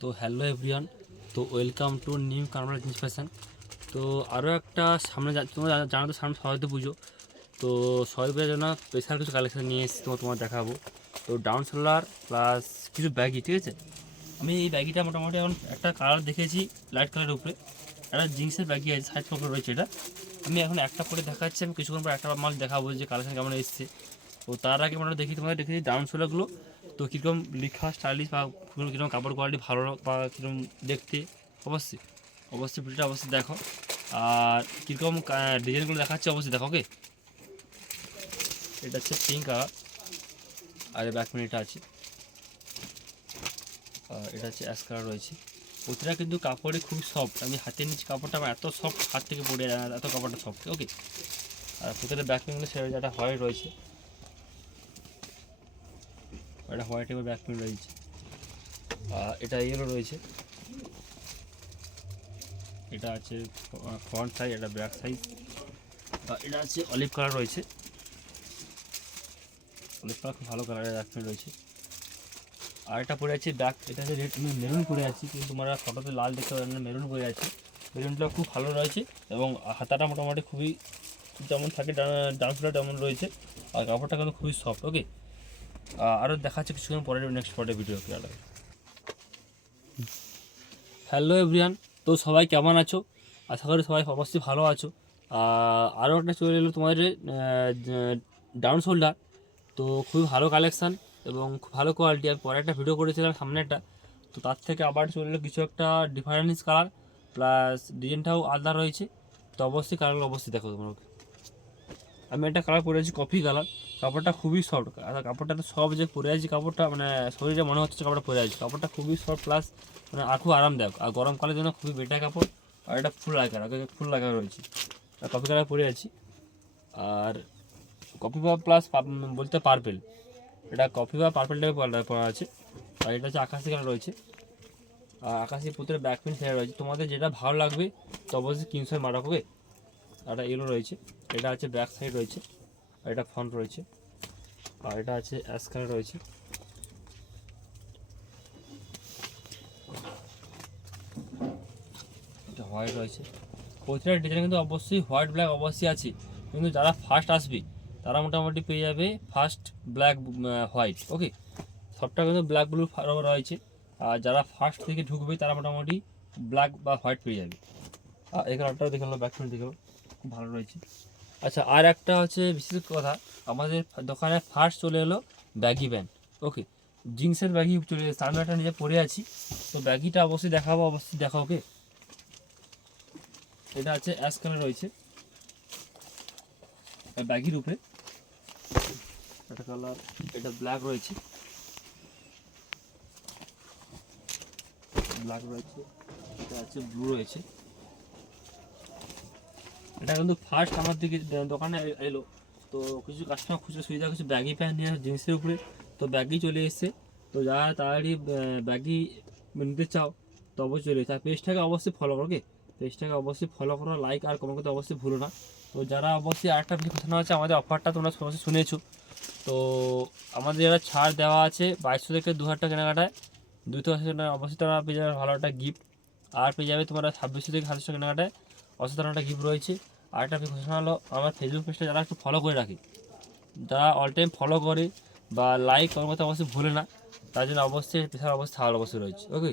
তো hello everyone, তো welcome to new Karmala jeans fashion. তো আরও একটা সামনে তোমরা জানো তো সামনে সরস্বতী পুজো। তো সরস্বতী পুজোর জন্য স্পেশাল কিছু কালেকশন নিয়ে এসেছি, তোমার দেখাবো। তো ডাউন শোল্ডার প্লাস কিছু ব্যাগি, ঠিক আছে। আমি এই ব্যাগিটা মোটামুটি এখন একটা কালার দেখেছি, লাইট কালারের উপরে একটা জিন্সের ব্যাগি আছে, সাইড পকেট রয়েছে। এটা আমি এখন একটা পরে দেখাচ্ছি, আমি কিছুক্ষণ পর একটা মাল দেখাবো যে কালেকশন কেমন এসছে। তো তার আগে আমরা দেখি তোমাদের দেখেছি ডাউন শোল্ডারগুলো, তো কীরকম লেখা স্টাইলিশ বা কীরকম কাপড় কোয়ালিটি ভালো বা কীরকম দেখতে, অবশ্যই অবশ্যই ভিডিওটা অবশ্যই দেখো। আর কীরকম ডিজাইনগুলো দেখাচ্ছে অবশ্যই দেখো। ওকে, এটা হচ্ছে পিঙ্ক কালার, আর ব্যাক এটা আছে, এটা হচ্ছে অ্যাশ কালার রয়েছে। প্রতিটা কিন্তু কাপড়ে খুব সফট, আমি হাতে নিচ্ছি কাপড়টা আমার এত সফট, হাত থেকে পড়ে এত কাপড়টা সফট। ওকে, আর প্রতিটা ব্যাক প্রিন্টগুলো সেটা যেটা হোয়াইট রয়েছে, এটা হোয়াইট এবং ব্যাক প্রিন্ট রয়েছে। এটা ইয়েলো রয়েছে, এটা আছে ফ্রন্ট সাইজ, এটা ব্যাক সাইজ। এটা আছে অলিভ কালার রয়েছে, অলিভ কালার খুব ভালো কালারের ব্যাক প্রিন্ট রয়েছে। আর এটা পরে আছে ব্যাক, এটা হচ্ছে রেড, আমি মেরুন পরে আছি, কিন্তু তোমরা ফটোতে লাল দেখতে পাবেন, মেরুন পরে আছে। মেরুনটা খুব ভালো রয়েছে এবং হাতাটা মোটামুটি খুবই যেমন থাকে ডান্সটা তেমন রয়েছে, আর কাপড়টা কিন্তু খুবই সফট। ওকে, আরও দেখাচ্ছে কিছুক্ষণ পরে নেক্সট পরে ভিডিও। হ্যালো এভরিওয়ান, তো সবাই কেমন আছো? আশা করি সবাই অবশ্যই ভালো আছো। আরও একটা চলে এলো তোমাদের ডাউন শোল্ডার, তো খুবই ভালো কালেকশান এবং খুব ভালো কোয়ালিটি। আমি পরে একটা ভিডিও করেছিলাম সামনেটা, তো তার থেকে আবার চলে এলো কিছু একটা ডিফারেন্স কালার, প্লাস ডিজাইনটাও আলাদা রয়েছে। তো অবশ্যই কালারগুলো অবশ্যই দেখো তোমরা। আমি একটা কালার পরে আছি কফি কালার, কাপড়টা খুবই সফট, আর কাপড়টা তো সব যে পরে আছি কাপড়টা মানে শরীরে মনে হচ্ছে কাপড়টা পরে আছি, কাপড়টা খুবই সফট প্লাস মানে আর খুব আরামদায়ক, আর গরমকালের জন্য খুবই বেটার কাপড়। আর এটা ফুল লাগা, আগে ফুল লাগা রয়েছে, আর কফি কালার পরে আছি। আর কফি বা প্লাস বলতে পার্পেল, এটা কফি বা পার্পেল টাইপের পরা আছে। আর এটা হচ্ছে আকাশি কালার রয়েছে, আর আকাশি পুতুলের ব্যাক প্রিন্ট সেটা রয়েছে। তোমাদের যেটা ভালো লাগবে তো অবশ্যই স্ক্রিনশট মারা হবে। আর এটা ইয়েলো রয়েছে, এটা আছে ব্যাক সাইড রয়েছে, আর এটা ফ্রন্ট রয়েছে, আর এটা আছে অ্যাশ কালার রয়েছে। এটা হোয়াইট রয়েছে। প্রতিটা ডিজাইন কিন্তু অবশ্যই হোয়াইট ব্ল্যাক অবশ্যই আছে, কিন্তু যারা ফার্স্ট আসবে তারা মোটামুটি পেয়ে যাবে ফার্স্ট ব্ল্যাক হোয়াইট। ওকে, সবটা কিন্তু ব্ল্যাক ব্লু রয়েছে, আর যারা ফার্স্ট থেকে ঢুকবে তারা মোটামুটি ব্ল্যাক বা হোয়াইট পেয়ে যাবে। আর এই কালারটাও দেখে ব্যাক প্রিন্ট দেখে খুব ভালো রয়েছে। আচ্ছা, আর একটা হচ্ছে বিশেষ কথা, আমাদের দোকানে ফার্স্ট চলে এলো ব্যাগি প্যান্ট। ওকে, জিন্সের ব্যাগি চলে এসেছে, আমি একটা নিজে পরে আছি, তো ব্যাগিটা অবশ্যই দেখাবো, অবশ্যই দেখা। ওকে, এটা আছে অ্যাশ কালার রয়েছে ব্যাগির উপরে, একটা কালার এটা ব্ল্যাক রয়েছে, ব্ল্যাক রয়েছে, এটা আছে ব্লু রয়েছে। এটা কিন্তু ফার্স্ট আমার দিকে দোকানে এলো, তো কিছু কাস্টমার খুঁজে সুবিধা কিছু ব্যাগি প্যান্ট নিয়ে জিন্সের উপরে, তো ব্যাগি চলে এসছে। তো যারা তাড়াতাড়ি ব্যাগি নিতে চাও তো অবশ্যই চলে এসছে। আর পেজটাকে অবশ্যই ফলো করো। ওকে, পেজটাকে অবশ্যই ফলো করো, লাইক আর কমেন্ট করতে অবশ্যই ভুলো না। তো যারা অবশ্যই আরেকটা কিছু কথা আছে, আমাদের অফারটা তোমরা অবশ্যই শুনেছো। তো আমাদের যারা ছাড় দেওয়া আছে 2200 থেকে 2000 টাকা কেনাকাটায় 200 অবশ্যই তোমরা পেয়ে যাবে ভালো একটা গিফট। আর পেয়ে যাবে তোমরা 2600 থেকে 2700 কেনাকাটায় অসাধারণ একটা গিফট রয়েছে। আর একটা ঘোষণা হলো, আমার ফেসবুক পেজটা যারা একটু ফলো করে রাখে, যারা অল টাইম ফলো করে বা লাইক করার কথা অবশ্যই ভুলে না, তার জন্য অবশ্যই পেশার অবশ্যই থাকার অবশ্যই রয়েছে। ওকে।